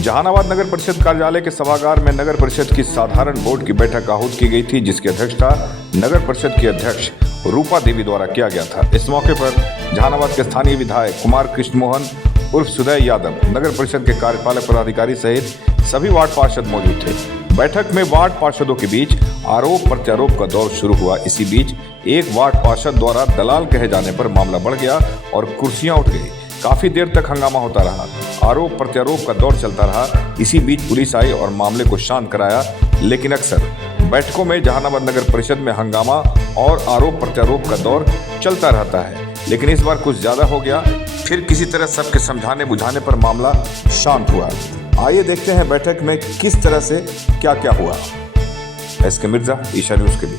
जहानाबाद नगर परिषद कार्यालय के सभागार में नगर परिषद की साधारण बोर्ड की बैठक आहूत की गई थी, जिसकी अध्यक्षता नगर परिषद की अध्यक्ष रूपा देवी द्वारा किया गया था। इस मौके पर जहानाबाद के स्थानीय विधायक कुमार कृष्ण मोहन उर्फ सुदय यादव, नगर परिषद के कार्यपालक पदाधिकारी सहित सभी वार्ड पार्षद मौजूद थे। बैठक में वार्ड पार्षदों के बीच आरोप प्रत्यारोप का दौर शुरू हुआ। इसी बीच एक वार्ड पार्षद द्वारा दलाल कहे जाने पर मामला बढ़ गया और कुर्सियां उठ गई। काफी देर तक हंगामा होता रहा, आरोप प्रत्यारोप का दौर चलता रहा। इसी बीच पुलिस आई और मामले को शांत कराया, लेकिन अक्सर बैठकों में जहानाबाद नगर परिषद में हंगामा और आरोप प्रत्यारोप का दौर चलता रहता है, लेकिन इस बार कुछ ज्यादा हो गया। फिर किसी तरह सबके समझाने बुझाने पर मामला शांत हुआ। आइए देखते हैं बैठक में किस तरह से क्या क्या हुआ। एसके मिर्जा, ईशा न्यूज के लिए।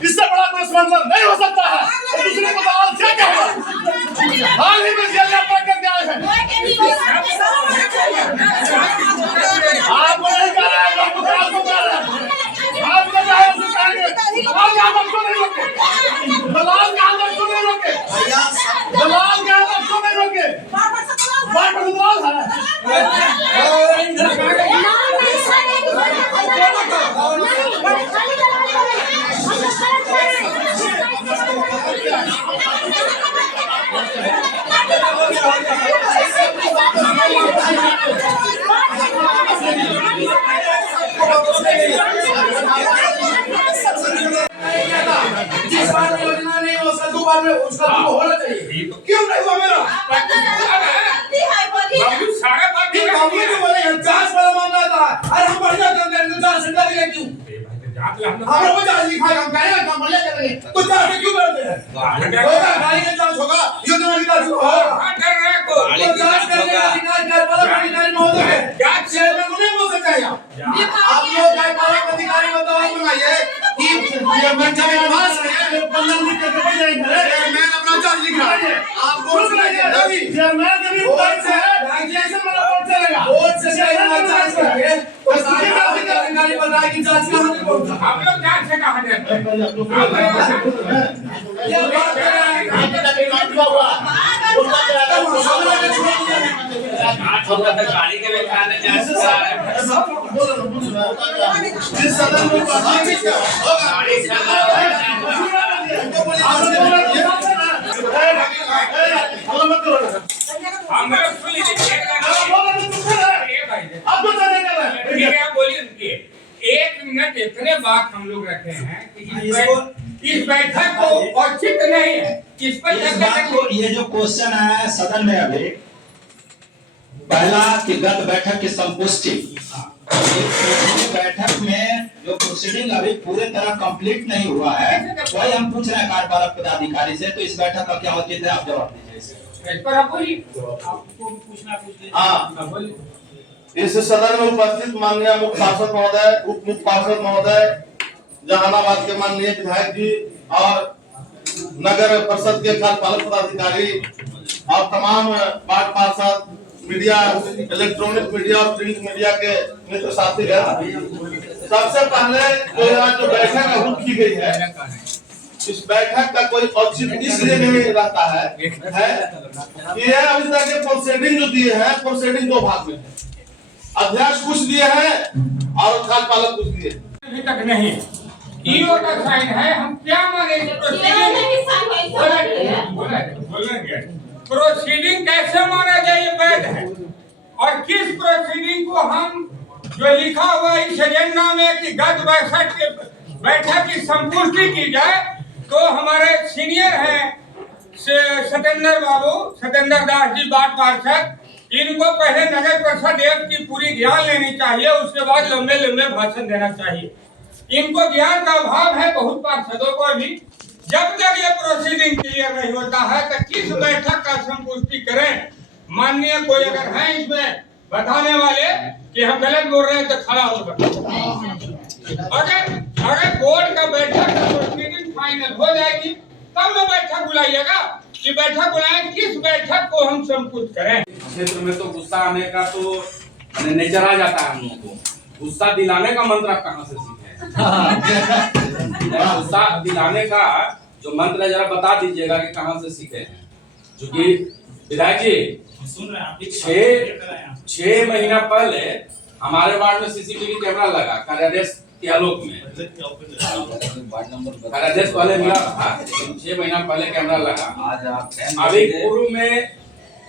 इससे बड़ा कोई समझौता नहीं हो सकता है। दूसरे को दलाल क्या कहेगा? हाल ही में जेल में पकड़ के आए हैं। आप नहीं कर रहे हैं, लोग मुकाल को कर रहे हैं। आप कर रहे हैं, उसे कहेंगे दलाल के आदम को नहीं रोके, दलाल के आदम को नहीं रोके, दलाल के आदम को नहीं रोके। बार बार दलाल है। जिस बार योजना नहीं हो सकती बार में उसका तो होना चाहिए। क्यों नहीं हुआ मेरा? सारे बात की हमने जो बोले जांच वाला मामला था। अरे हम बढ़िया काम करेंगे, जांच से करेंगे क्यों? हमारे को जांच लिखा हम करेंगे, काम बढ़िया करेंगे। तो जांच क्यों करते हैं? होगा गाड़ी का जांच होगा, योजना की जांच होगा। कर रहे हैं को जांच करने का अधिकार कार्यपालक अधिकारी महोदय है। क्या चेयरमैन को नहीं बोल सकता है? आप लोग कार्यपालक अधिकारी बताओ बनाइए कि मैं जब पास है 15 मिनट के बैठ जाएंगे। मैं अपना जांच लिख रहा है। आप बोल सकते हैं चेयरमैन के भी बोर्ड से ऐसे मतलब बोर्ड चलेगा। बोर्ड से चेयरमैन जांच करेंगे तो सारे अधिकारी बताएं कि जांच कहां से होगा। हम लोग जांच से कहां जाते हैं? ये बात है आपका रिकॉर्ड हुआ उसका गाड़ी के में खाने जांच जिस सदन में गाड़ी एक मिनट इतने बात हम लोग रखे हैं कि इस बैठक को औचित्य नहीं है। इस पर ये जो क्वेश्चन है सदन में अभी पहला कि गत बैठक की संपुष्टि, बैठक में जो प्रोसीडिंग अभी पूरे तरह कंप्लीट नहीं हुआ है, वही हम पूछ रहे हैं कार्यपालक पदाधिकारी से। तो इस बैठक का क्या औचित्य है, आप जवाब दीजिए। इस पर आप बोलिए। आपको पूछना हाँ, इस सदन में उपस्थित माननीय मुख्य पार्षद महोदय, उप मुख्य पार्षद महोदय, जहानाबाद के माननीय विधायक जी और नगर परिषद के कार्यपालक पदाधिकारी और तमाम वार्ड पार्षद, मीडिया, इलेक्ट्रॉनिक मीडिया और प्रिंट मीडिया के मित्र साथी हैं। सबसे पहले जो बैठक आहूत की गई है, इस बैठक का कोई औचित्य इसलिए नहीं रहता है कि यह अभी तक के प्रोसीडिंग जो दिए हैं, प्रोसीडिंग दो भाग में है। अध्यक्ष कुछ दिए हैं और कार्यपालक कुछ दिए अभी तक नहीं। ईओ का साइन है, हम क्या मांगेंगे? प्रोसीडिंग कैसे माना जाए? ये वैध है। और किस प्रोसीडिंग को हम जो लिखा हुआ इस एजेंडा में कि गत बैठक की संपुष्टि की जाए, तो हमारे सीनियर हैं सतेंद्र दास जी वार्ड पार्षद, इनको पहले नगर परिषद एक्ट की पूरी ज्ञान लेनी चाहिए, उसके बाद लंबे लंबे भाषण देना चाहिए। इनको ज्ञान का अभाव है, बहुत पार्षदों को भी। जब तक ये प्रोसीडिंग क्लियर नहीं होता है तो किस बैठक का संपुष्टि करें। माननीय कोई अगर है इसमें बताने वाले कि हम गलत बोल रहे हैं तो खड़ा होगा। अगर बोर्ड का बैठक का प्रोसीडिंग फाइनल हो जाएगी तब ना बैठक बुलाइएगा कि बैठक बुलाएं, किस बैठक को हम संपुष्ट करें। क्षेत्र में तो गुस्सा आने का तो नेचर आ जाता है हम लोगों को। गुस्सा दिलाने का मंत्र आप कहाँ से सीखे? गुस्सा दिलाने का जो मंत्र है जरा बता दीजिएगा कि कहाँ से सीखे हैं। क्योंकि विधायक जी 6 महीना पहले हमारे वार्ड में सीसीटीवी कैमरा लगा कार्यादेश के आलोक में। कार्यादेश पहले मिला था, 6 महीना पहले कैमरा लगा। अभी पूर्व में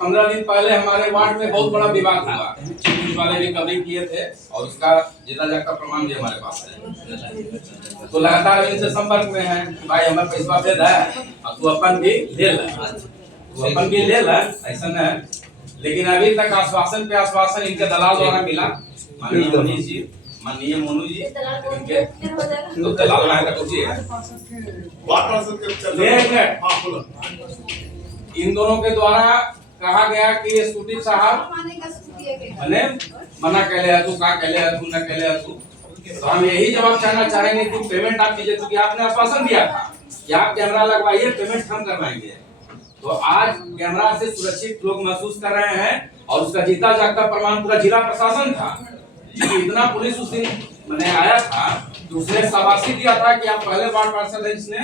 15 दिन पहले हमारे वार्ड में बहुत बड़ा विवाद हुआ। पुलिस वाले भी कवरिंग किए थे और उसका जीता जागता प्रमाण भी हमारे पास है। तो लगातार इनसे संपर्क में है, भाई हमारे पैसा दे रहा है और तू अपन भी ले ले, ऐसा है। लेकिन अभी तक आश्वासन पे आश्वासन इनके दलाल द्वारा मिला। माननीय मोनू जी इनके तो दलाल है कुछ इन दोनों के द्वारा कहा गया कि स्कूटी साहब मैंने मना कहले तू का कहले तू न कहले तू। तो हम यही जवाब चाहना चाहेंगे कि पेमेंट आप कीजिए, क्योंकि आपने आश्वासन दिया था कि आप कैमरा लगवाइए, पेमेंट हम करवाएंगे। तो आज कैमरा से सुरक्षित लोग महसूस कर रहे हैं और उसका जीता जागता प्रमाण पूरा जिला प्रशासन था। इतना पुलिस उस दिन मैंने आया था तो उसने शाबाशी दिया था कि आप पहले वार्ड पार्षद हैं जिसने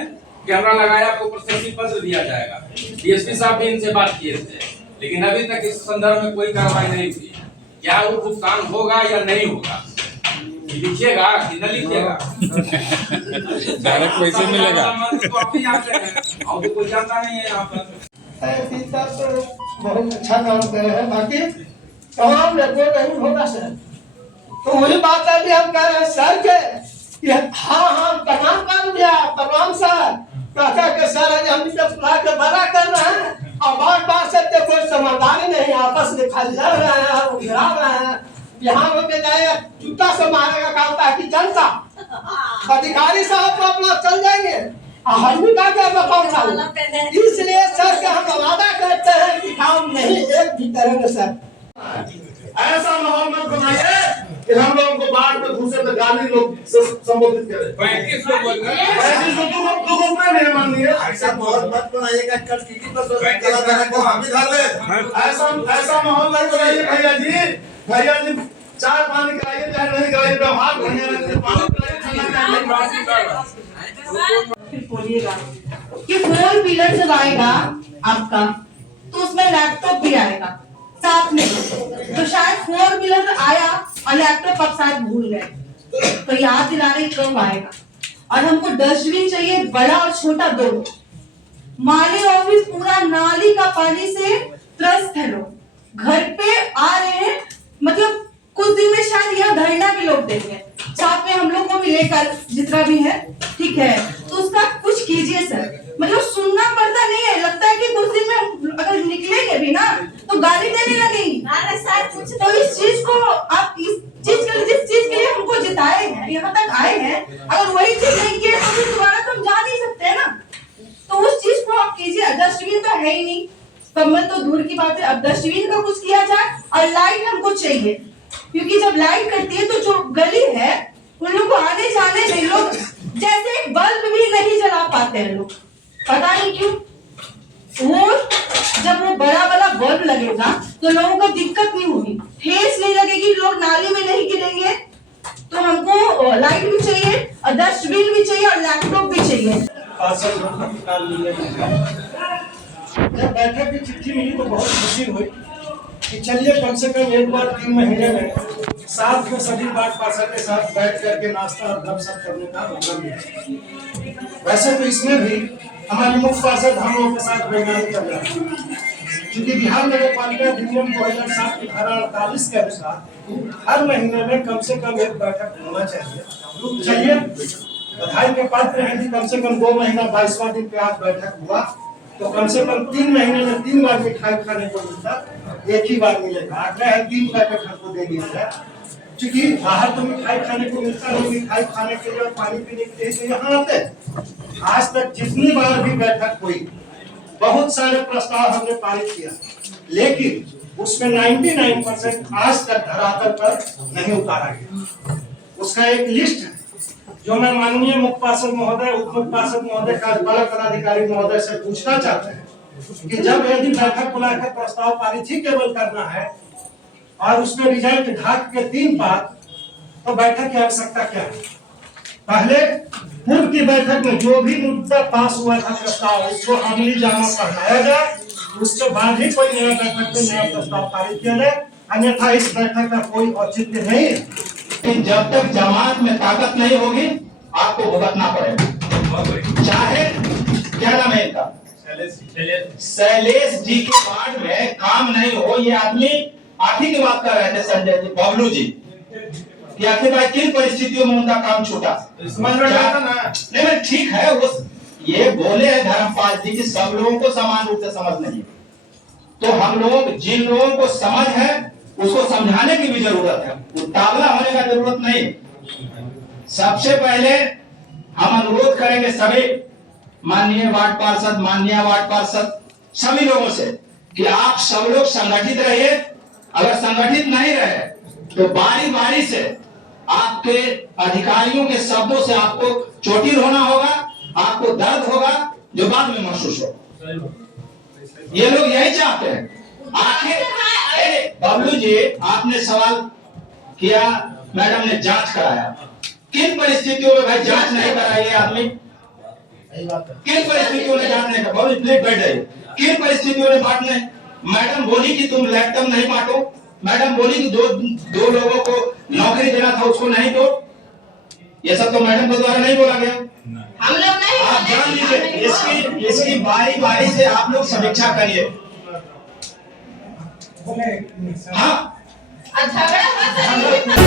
कैमरा लगाया, आपको प्रशस्ति पत्र दिया जाएगा। डीएसपी साहब भी इनसे बात किए थे, लेकिन अभी तक इस संदर्भ में कोई कार्रवाई नहीं हुई। क्या वो भुगतान होगा या नहीं होगा लिखिएगा कि न लिखिएगा। डायरेक्ट पैसे मिलेगा तो आप ही जानते हैं और तो कोई जानता नहीं है यहाँ पर। बहुत अच्छा काम कर रहे हैं, बाकी तमाम लोगों नहीं होगा सर। तो वही बात है कि हम कह रहे हैं सर के हाँ तमाम दिया तमाम सर कहता के सर आज हम जब के बड़ा कर रहे हैं और बार से कोई समझदारी नहीं, आपस में खाली लड़ रहे हैं, गिरा रहे हैं। यहाँ पे जाए जूता से मारेगा काम ताकि जनता अधिकारी साहब को अपना चल जाएंगे हम भी क्या बताऊंगा। इसलिए सर के हम वादा करते हैं कि काम नहीं एक भी करेंगे सर। ऐसा माहौल मत बनाइए कि हम लोगों को बाढ़ में घुसे तो गाली लोग संबोधित करें। 35 लोग बोल रहे हैं, 35 लोगों में नहीं मानिए। ऐसा माहौल मत बनाइएगा, कल टीटी पर चला देने को हम भी धर ले। ऐसा माहौल नहीं बनाइए भैया जी चाय पानी कराइए चाहे नहीं कराइए, व्यवहार बढ़िया रखिए, पानी फिर बोलिएगा कि 4 व्हीलर जब आएगा आपका तो उसमें लैपटॉप भी आएगा साथ में। तो शायद 4 व्हीलर आया और लैपटॉप आप शायद भूल गए, तो याद दिलाने कब आएगा। और हमको डस्टबिन चाहिए, बड़ा और छोटा दोनों। माली ऑफिस पूरा नाली का पानी से त्रस्त है, लोग घर पे आ रहे हैं। मतलब कुछ दिन में शायद यह धरना भी लोग देंगे, साथ में हम लोग को भी लेकर जितना भी है, ठीक है। तो उसका कुछ कीजिए सर, मतलब सुनना पड़ता नहीं है, लगता है कि कुछ दिन में अगर निकलेंगे भी ना तो गाली देने लगेंगी। तो इस चीज को आप इस चीज के लिए जिस चीज के लिए हमको जिताए हैं, यहाँ तक आए हैं, अगर वही चीज नहीं किए तो फिर दोबारा तो हम जा नहीं सकते है ना। तो उस चीज को आप कीजिए। डस्टबिन तो है ही नहीं, कम्बल तो दूर की बात है, अब डस्टबिन का कुछ किया जाए। और लाइट हमको चाहिए, क्योंकि जब लाइट करती है तो जो गली है उन लोग को आने जाने में लोग जैसे एक बल्ब भी नहीं जला पाते हैं लोग, पता नहीं क्यों। वो जब वो बड़ा वाला बल्ब लगेगा तो लोगों को दिक्कत नहीं होगी, ठेस नहीं लगेगी, लोग नाली में नहीं गिरेंगे। तो हमको लाइट भी चाहिए और डस्टबिन भी चाहिए और लैपटॉप भी चाहिए। जब बैठक की चिट्ठी मिली तो बहुत खुशी हुई कि चलिए कम से कम एक बार 3 महीने में साथ में सभी वार्ड पार्षद के साथ बैठ करके नाश्ता और गपशप करने का मौका मिला। वैसे तो इसमें भी हमारे मुख्य पार्षद हम लोगों के साथ बेईमानी कर रहे हैं, क्योंकि बिहार नगर पालिका अधिनियम 2007 की धारा 48 के अनुसार हर महीने में कम से कम एक बैठक होना चाहिए। चलिए बधाई के पात्र हैं कि कम से कम 2 महीना 22वां दिन पे आज बैठक हुआ तो कम से कम 3 महीने में 3 बार मिठाई खाने को मिलता, एक ही बार मिलेगा। आग्रह है 3 पैकेट हमको दे दिया जाए, क्योंकि बाहर तो मिठाई खाने को मिलता नहीं, मिठाई खाने के लिए और पानी पीने के लिए तो यहाँ आते हैं। आज तक जितनी बार भी बैठक हुई, बहुत सारे प्रस्ताव हमने पारित किया, लेकिन उसमें 99% आज तक धरातल पर नहीं उतारा गया। उसका एक लिस्ट है जो मैं माननीय मुख्य पार्षद महोदय, उप मुख्य पार्षद महोदय, कार्यपालक पदाधिकारी महोदय से पूछना चाहते हैं कि जब यदि बैठक बुलाकर प्रस्ताव पारित ही केवल करना है और उसमें रिजल्ट ढाक के 3 बात, तो बैठक की आवश्यकता क्या है? पहले पूर्व की बैठक में जो भी मुद्दा पास हुआ था प्रस्ताव, उसको अमली जामा पहनाया जाए, उसके बाद ही कोई नया बैठक में नया प्रस्ताव पारित किया जाए, अन्यथा इस बैठक का कोई औचित्य नहीं है। जब तक जमात में ताकत नहीं होगी आपको भुगतना पड़ेगा। चाहे क्या नाम है इनका, शैलेश जी के वार्ड में काम नहीं हो, ये आदमी आप ही की बात कर रहे थे संजय जी, बबलू जी, कि आखिर भाई किन परिस्थितियों में उनका काम छूटा। समझ में आता ना? नहीं मैं ठीक है, वो ये बोले हैं धर्मपाल जी कि सब लोगों को समान रूप से समझ नहीं, तो हम लोग जिन लोगों को समझ है उसको समझाने की भी जरूरत है, उतावला होने का जरूरत नहीं। सबसे पहले हम अनुरोध करेंगे सभी माननीय वार्ड पार्षद, माननीय वार्ड पार्षद, सभी लोगों से कि आप सब लोग संगठित रहिए। अगर संगठित नहीं रहे तो बारी बारी से आपके अधिकारियों के शब्दों से आपको चोटिल होना होगा, आपको दर्द होगा जो बाद में महसूस हो। ये लोग यही चाहते हैं। आखिर बबलू जी आपने सवाल किया, मैडम ने जांच कराया, किन परिस्थितियों में भाई जांच नहीं कराई है आदमी? किन परिस्थितियों में जांच नहीं करा? प्लीज बैठ जाइए। किन परिस्थितियों में बांट नहीं? मैडम बोली कि तुम लैपटॉप नहीं बांटो, मैडम बोली कि दो लोगों को नौकरी देना था उसको नहीं दो, ये सब तो मैडम के द्वारा नहीं बोला गया। हम लोग नहीं, आप जान लीजिए, इसकी बारी बारी से आप लोग समीक्षा करिए। हाँ झगड़ा मत करिए।